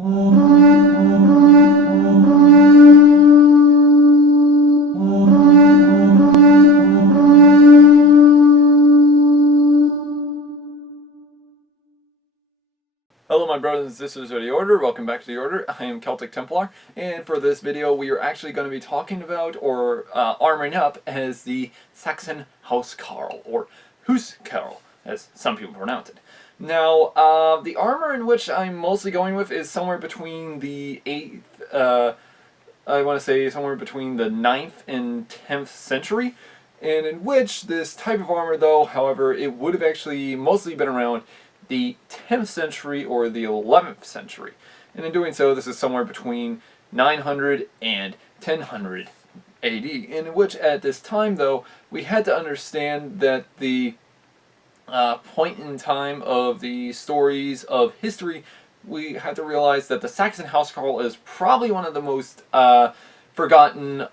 Hello my brothers and sisters of the Order, welcome back to the Order. I am Celtic Templar, and for this video we are actually going to be talking about, or armoring up, as the Saxon House Carl, or Housecarl, as some people pronounce it. Now, the armor in which I'm mostly going with is somewhere between the 8th, I want to say somewhere between the 9th and 10th century, and in which this type of armor, though, however, it would have actually mostly been around the 10th century or the 11th century. And in doing so, this is somewhere between 900 and 1000 AD, in which at this time, though, we had to understand that the point in time of the stories of history, we had to realize that the Saxon House Carl is probably one of the most forgotten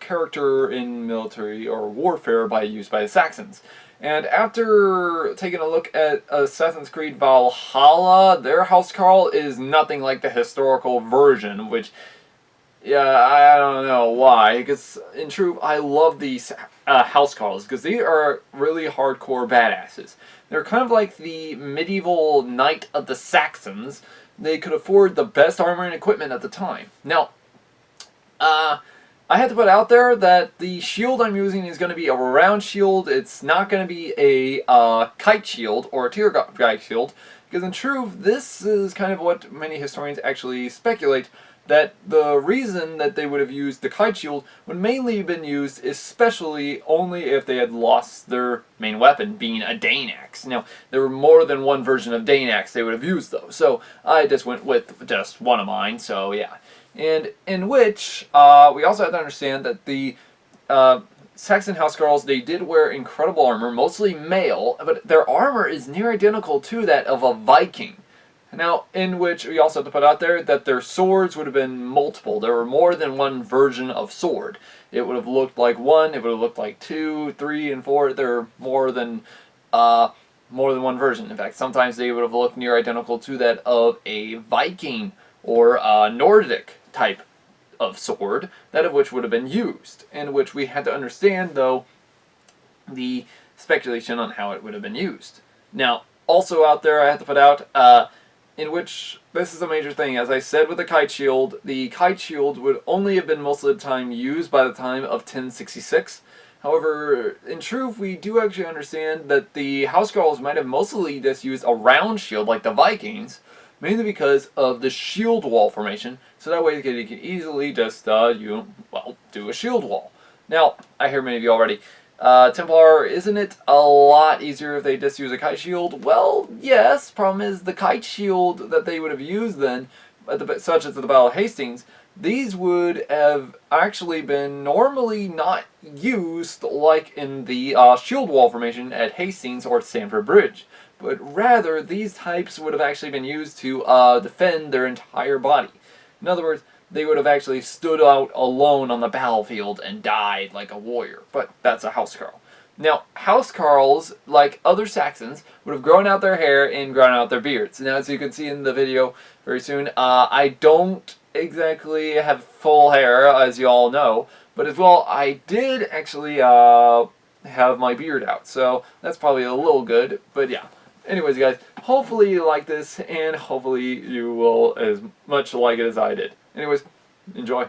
character in military or warfare used by the Saxons. And after taking a look at Assassin's Creed Valhalla, their Housecarl is nothing like the historical version, which, yeah, I don't know why, because in truth, I love these Housecarls, because they are really hardcore badasses. They're kind of like the medieval knight of the Saxons. They could afford the best armor and equipment at the time. Now, I had to put out there that the shield I'm using is going to be a round shield. It's not going to be a kite shield or a tear guide shield, because in truth, this is kind of what many historians actually speculate, that the reason that they would have used the kite shield would mainly have been used especially only if they had lost their main weapon, being a Dane axe. Now, there were more than one version of Dane axe they would have used, though, so I just went with just one of mine, so yeah. And in which, we also have to understand that the Saxon Housecarls, they did wear incredible armor, mostly mail, but their armor is near identical to that of a Viking. Now, in which we also have to put out there that their swords would have been multiple. There were more than one version of sword. It would have looked like one, it would have looked like 2, 3, and 4. There are more than one version. In fact, sometimes they would have looked near identical to that of a Viking or a Nordic type of sword, that of which would have been used, and which we had to understand, though, the speculation on how it would have been used. Now, also out there I have to put out, in which, this is a major thing, as I said with the kite shield would only have been most of the time used by the time of 1066. However, in truth, we do actually understand that the Housecarls might have mostly just used a round shield like the Vikings, mainly because of the shield wall formation, so that way you can easily just, do a shield wall. Now, I hear many of you already, Templar, isn't it a lot easier if they just use a kite shield? Well, yes, problem is the kite shield that they would have used then, such as the Battle of Hastings, these would have actually been normally not used like in the shield wall formation at Hastings or Stamford Bridge, but rather these types would have actually been used to defend their entire body. In other words, they would have actually stood out alone on the battlefield and died like a warrior, but that's a Housecarl. Now, Housecarls, like other Saxons, would have grown out their hair and grown out their beards. Now, as you can see in the video very soon, I don't exactly have full hair, as you all know, but as well, I did actually have my beard out, so that's probably a little good, but yeah. Anyways, guys, hopefully you like this, and hopefully you will as much like it as I did. Anyways, enjoy.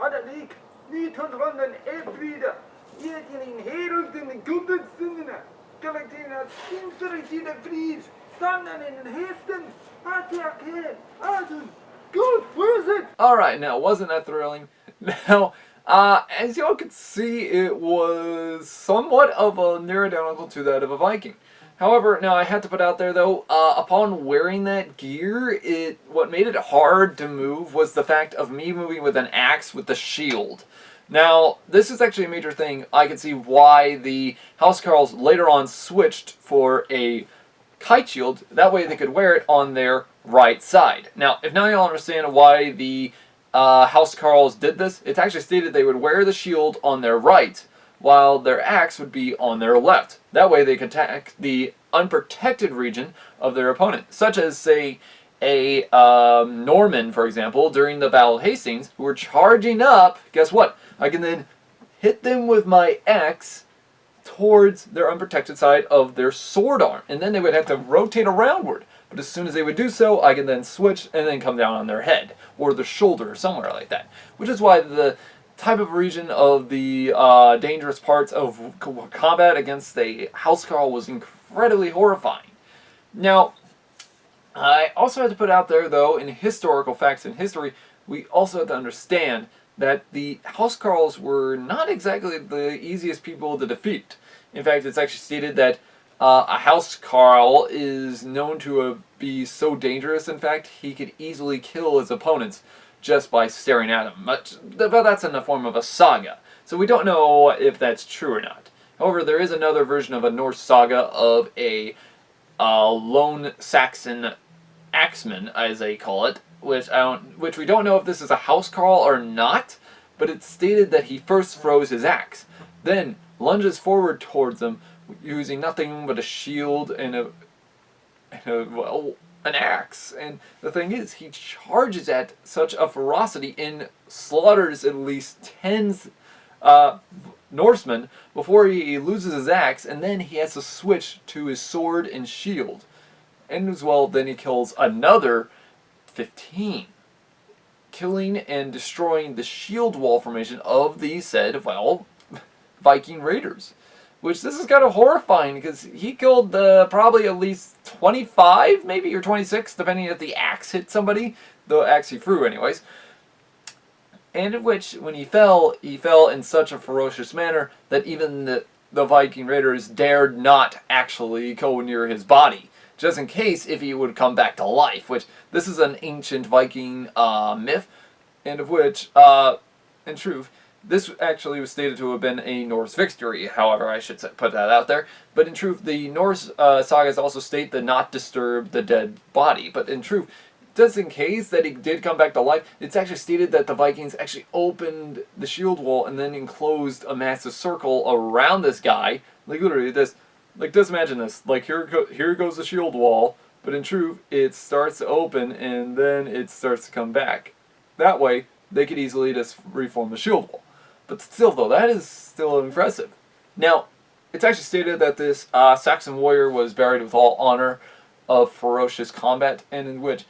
Adalik, niet ontwanden eetbrede, eten in herald in de goede zinnen, collecting uit skinsterig de vries, standen in een heesten, atjak heen, adun. Good, where is it? Alright, now, wasn't that thrilling? Now, as y'all could see, it was somewhat of a near identical to that of a Viking. However, now I had to put out there though, upon wearing that gear, what made it hard to move was the fact of me moving with an axe with the shield. Now, this is actually a major thing. I can see why the Housecarls later on switched for a kite shield. That way they could wear it on their right side. Now, if now y'all understand why the Housecarls did this, it's actually stated they would wear the shield on their right, while their axe would be on their left. That way they could attack the unprotected region of their opponent, such as, say, a Norman, for example, during the Battle of Hastings, who were charging up. Guess what? I can then hit them with my axe towards their unprotected side of their sword arm, and then they would have to rotate aroundward. But as soon as they would do so, I can then switch and then come down on their head, or their shoulder, or somewhere like that. Which is why the type of region of the dangerous parts of combat against a Housecarl was incredibly horrifying. Now, I also had to put out there, though, in historical facts and history, we also have to understand that the Housecarls were not exactly the easiest people to defeat. In fact, it's actually stated that a Housecarl is known to be so dangerous, in fact, he could easily kill his opponents just by staring at them. But that's in the form of a saga, so we don't know if that's true or not. However, there is another version of a Norse saga of a lone Saxon axeman, as they call it, which we don't know if this is a Housecarl or not, but it's stated that he first throws his axe, then lunges forward towards them using nothing but a shield and an axe. And the thing is, he charges at such a ferocity and slaughters at least 10 Norsemen before he loses his axe, and then he has to switch to his sword and shield. And as well, then he kills another 15, killing and destroying the shield wall formation of the said, well, Viking raiders. Which, this is kind of horrifying, because he killed probably at least 25, maybe, or 26, depending if the axe hit somebody. The axe he threw, anyways. And in which, when he fell in such a ferocious manner that even the Viking raiders dared not actually go near his body, just in case if he would come back to life, which this is an ancient Viking myth, and of which, in truth, this actually was stated to have been a Norse victory. However, I should put that out there. But in truth, the Norse sagas also state to not disturb the dead body. But in truth, just in case that he did come back to life, it's actually stated that the Vikings actually opened the shield wall and then enclosed a massive circle around this guy. Like literally this, like just imagine this. Like here goes the shield wall, but in truth, it starts to open and then it starts to come back. That way, they could easily just reform the shield wall. But still, though, that is still impressive. Now, it's actually stated that this Saxon warrior was buried with all honor of ferocious combat, and in which,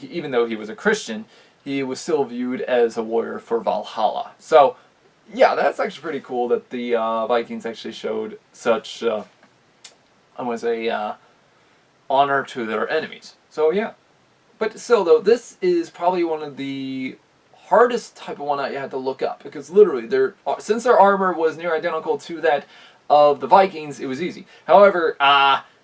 even though he was a Christian, he was still viewed as a warrior for Valhalla. So, yeah, that's actually pretty cool that the Vikings actually showed such, I want to say, honor to their enemies. So, yeah. But still, though, this is probably one of the hardest type of one I had to look up, because literally, since their armor was near identical to that of the Vikings, it was easy. However,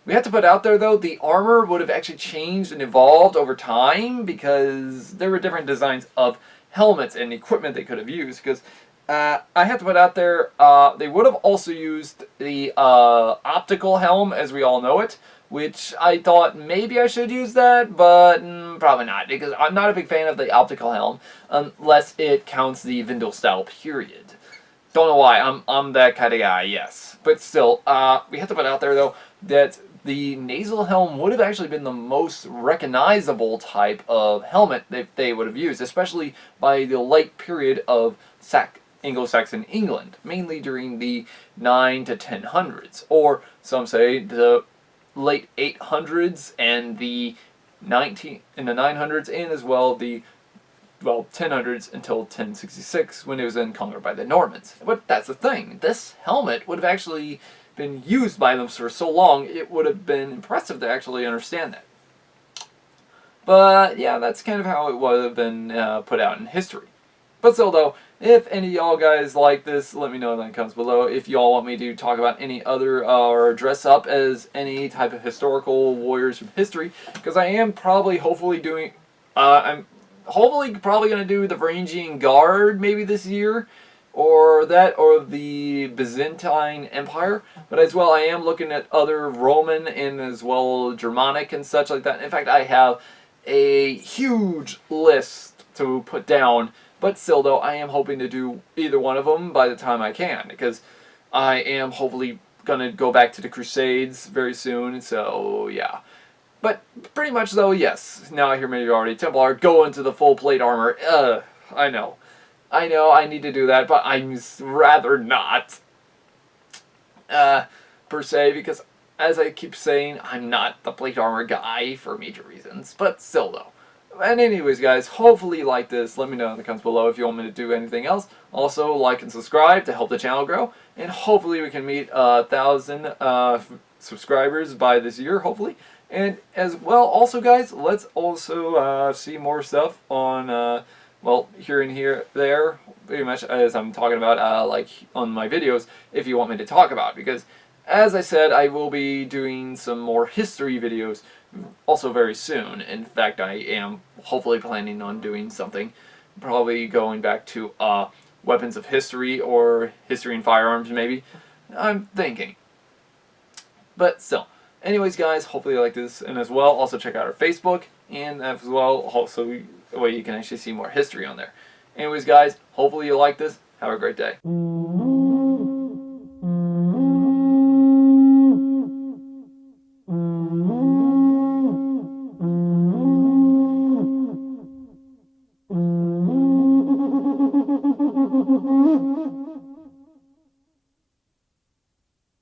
we had to put out there, though, the armor would have actually changed and evolved over time, because there were different designs of helmets and equipment they could have used, because I had to put out there, they would have also used the optical helm, as we all know it, which I thought maybe I should use that, but probably not, because I'm not a big fan of the optical helm, unless it counts the Vindel style period. Don't know why, I'm that kind of guy, yes. But still, we have to put out there, though, that the nasal helm would have actually been the most recognizable type of helmet that they would have used, especially by the late period of Anglo-Saxon England, mainly during the 9 to 1000s, or some say the late 800s and the 900s, and as well the well, 1000s until 1066 when it was then conquered by the Normans. But that's the thing, this helmet would have actually been used by them for so long, it would have been impressive to actually understand that. But yeah, that's kind of how it would have been put out in history. But still though, if any of y'all guys like this, let me know in the comments below. If y'all want me to talk about any other, or dress up as any type of historical warriors from history, because I am probably, hopefully doing, I'm hopefully probably going to do the Varangian Guard maybe this year, or that, or the Byzantine Empire. But as well, I am looking at other Roman and as well Germanic and such like that. In fact, I have a huge list to put down. But still, though, I am hoping to do either one of them by the time I can, because I am hopefully going to go back to the Crusades very soon, so yeah. But pretty much, though, yes. Now I hear maybe already, Templar, go into the full plate armor. I know. I need to do that, but I'm rather not, per se, because as I keep saying, I'm not the plate armor guy for major reasons, but still, though. And anyways, guys, hopefully you like this. Let me know in the comments below if you want me to do anything else. Also, like and subscribe to help the channel grow. And hopefully we can meet 1,000 subscribers by this year, hopefully. And as well, also, guys, let's also see more stuff on, well, here and here, there, pretty much as I'm talking about, like, on my videos, if you want me to talk about. Because, as I said, I will be doing some more history videos also very soon. In fact, I am hopefully planning on doing something, probably going back to weapons of history or history and firearms maybe. I'm thinking. But still, anyways, guys, hopefully you like this, and as well, also check out our Facebook, and as well, also a way you can actually see more history on there. Anyways, guys, hopefully you like this. Have a great day.